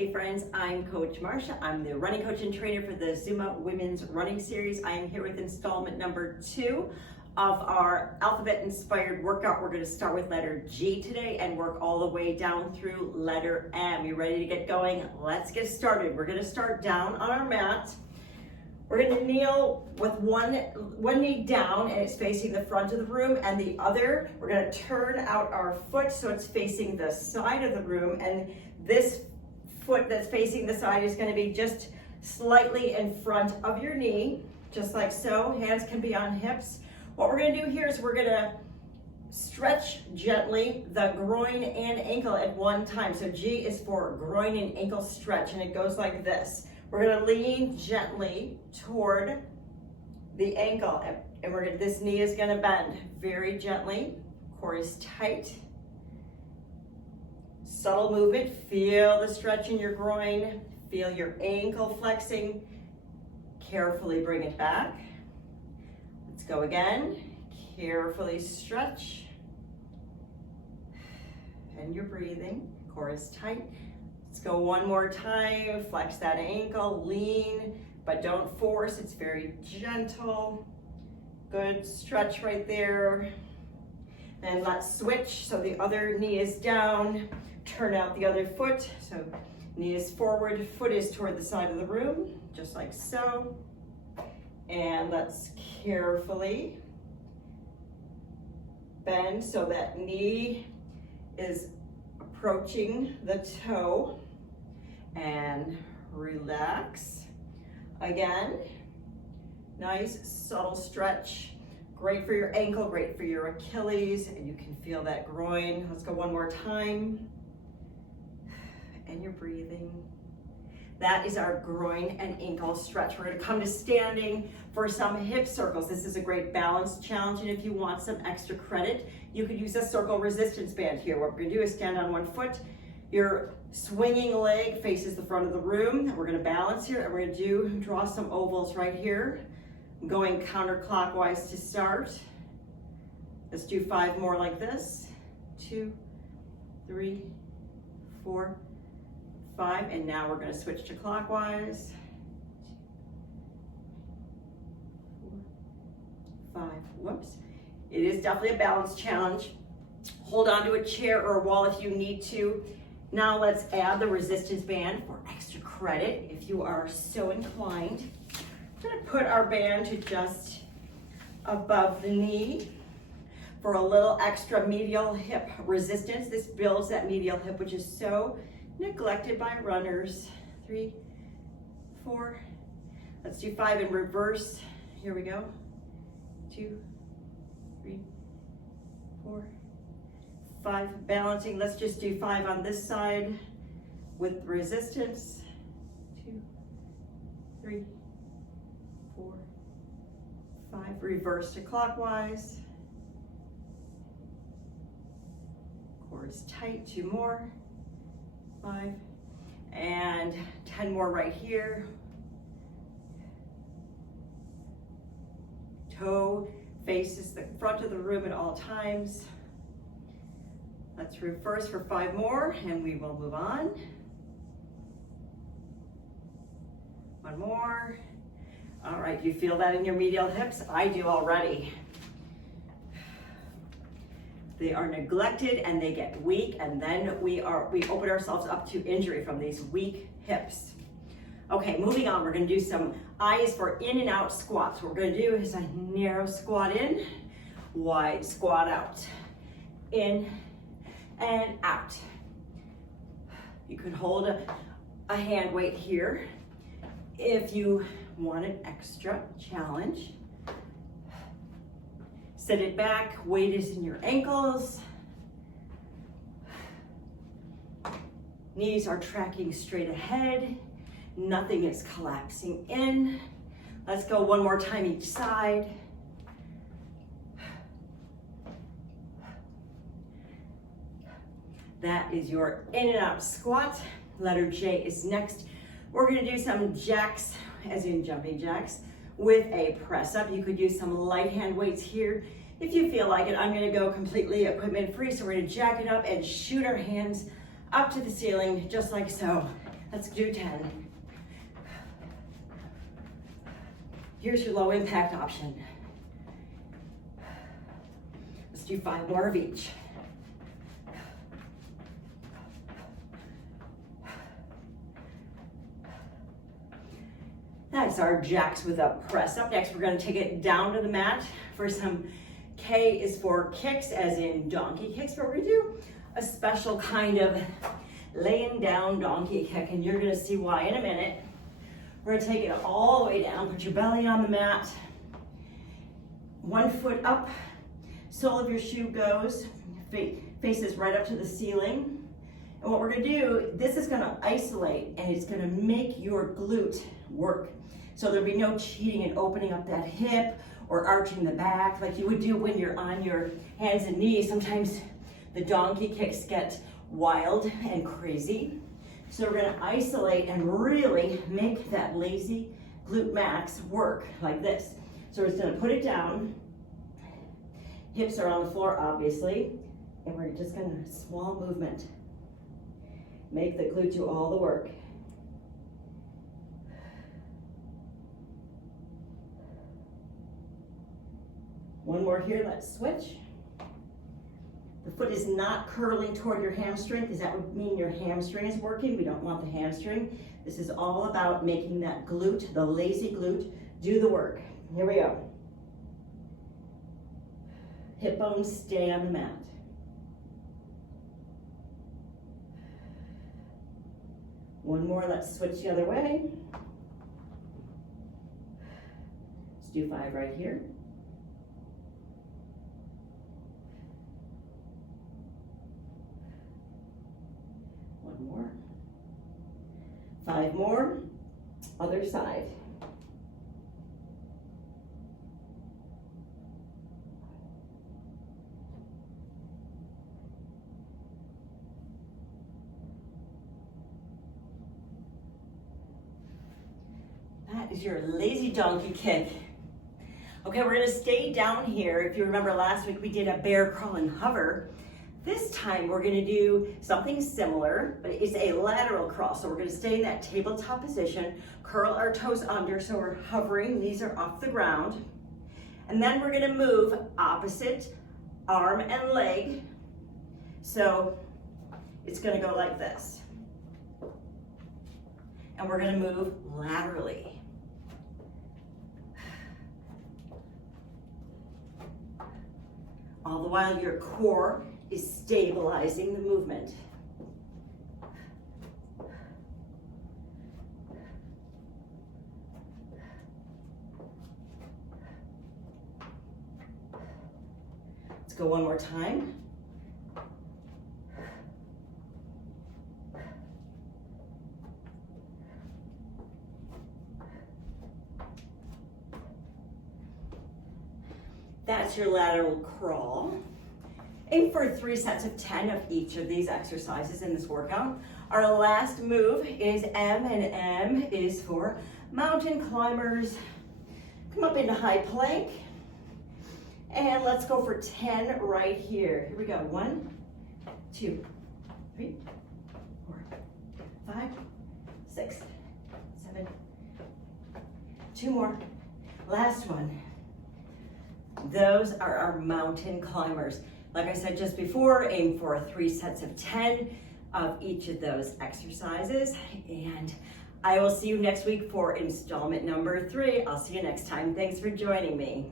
Hey friends, I'm Coach Marsha. I'm the running coach and trainer for the Zuma Women's Running Series. I am here with installment number 2 of our alphabet inspired workout. We're going to start with letter G today and work all the way down through letter M. You ready to get going? Let's get started. We're going to start down on our mat. We're going to kneel with one knee down and it's facing the front of the room, and the other, we're going to turn out our foot so it's facing the side of the room, and this foot that's facing the side is going to be just slightly in front of your knee, just like so. Hands can be on hips. What we're going to do here is we're going to stretch gently the groin and ankle at one time. So G is for groin and ankle stretch, and it goes like this. We're going to lean gently toward the ankle, and this knee is going to bend very gently. Core is tight. Subtle movement. Feel the stretch in your groin. Feel your ankle flexing. Carefully bring it back. Let's go again. Carefully stretch. And you're breathing. Core is tight. Let's go one more time. Flex that ankle. Lean, but don't force. It's very gentle. Good stretch right there. Then let's switch. So the other knee is down. Turn out the other foot. So knee is forward, foot is toward the side of the room, just like so. And let's carefully bend so that knee is approaching the toe, and relax. Again, nice subtle stretch. Great for your ankle, great for your Achilles, and you can feel that groin. Let's go one more time. And you're breathing. That is our groin and ankle stretch. We're going to come to standing for some hip circles. This is a great balance challenge, and if you want some extra credit, you could use a circle resistance band here. What we're going to do is stand on one foot. Your swinging leg faces the front of the room. We're going to balance here, and we're going to draw some ovals right here. I'm going counterclockwise to start. Let's do 5 more like this. 2, 3, 4, 5, and now we're going to switch to clockwise. 4, 5. Whoops. It is definitely a balance challenge. Hold on to a chair or a wall if you need to. Now let's add the resistance band for extra credit if you are so inclined. We're going to put our band to just above the knee for a little extra medial hip resistance. This builds that medial hip, which is so neglected by runners. 3, 4. Let's do 5 in reverse. Here we go. 2, 3, 4, 5. Balancing. Let's just do 5 on this side with resistance. 2, 3, 4, 5. Reverse to clockwise. Core is tight. 2 more. 5 and 10 more right here. Toe faces the front of the room at all times. Let's reverse for 5 more and we will move on. 1 more. All right, you feel that in your medial hips? I do already. They are neglected and they get weak, and then we open ourselves up to injury from these weak hips. Okay, moving on, we're gonna do some I's for in and out squats. What we're gonna do is a narrow squat in, wide squat out. In and out. You could hold a hand weight here if you want an extra challenge. Sit it back, weight is in your ankles. Knees are tracking straight ahead. Nothing is collapsing in. Let's go one more time each side. That is your in and out squat. Letter J is next. We're gonna do some jacks, as in jumping jacks, with a press up. You could use some light hand weights here if you feel like it. I'm gonna go completely equipment free, so we're gonna jack it up and shoot our hands up to the ceiling, just like so. Let's do 10. Here's your low impact option. Let's do 5 more of each. That's our jacks with a press. Up next, we're gonna take it down to the mat for some K is for kicks, as in donkey kicks, but we're gonna do a special kind of laying down donkey kick, and you're gonna see why in a minute. We're gonna take it all the way down, put your belly on the mat, 1 foot up, sole of your shoe goes, faces right up to the ceiling. And what we're gonna do, this is gonna isolate and it's gonna make your glute work. So there'll be no cheating and opening up that hip or arching the back like you would do when you're on your hands and knees. Sometimes the donkey kicks get wild and crazy. So we're gonna isolate and really make that lazy glute max work like this. So we're just gonna put it down. Hips are on the floor, obviously. And we're just gonna, small movement. Make the glute do all the work. One more here, let's switch. The foot is not curling toward your hamstring because that would mean your hamstring is working. We don't want the hamstring. This is all about making that glute, the lazy glute, do the work. Here we go. Hip bones stay on the mat. One more, let's switch the other way. Let's do 5 right here. One more. 5 more, other side. That is your lazy donkey kick. Okay, we're gonna stay down here. If you remember last week, we did a bear crawl and hover. This time we're gonna do something similar, but it's a lateral cross. So we're gonna stay in that tabletop position, curl our toes under so we're hovering, knees are off the ground. And then we're gonna move opposite arm and leg. So it's gonna go like this. And we're gonna move laterally. All the while your core is stabilizing the movement. Let's go one more time. That's your lateral crawl. Aim for 3 sets of 10 of each of these exercises in this workout. Our last move is M, and M is for mountain climbers. Come up into high plank. And let's go for 10 right here. Here we go. 1, 2, 3, 4, 5, 6, 7. 2 more. Last one. Those are our mountain climbers. Like I said just before, aim for 3 sets of 10 of each of those exercises. And I will see you next week for installment number 3. I'll see you next time. Thanks for joining me.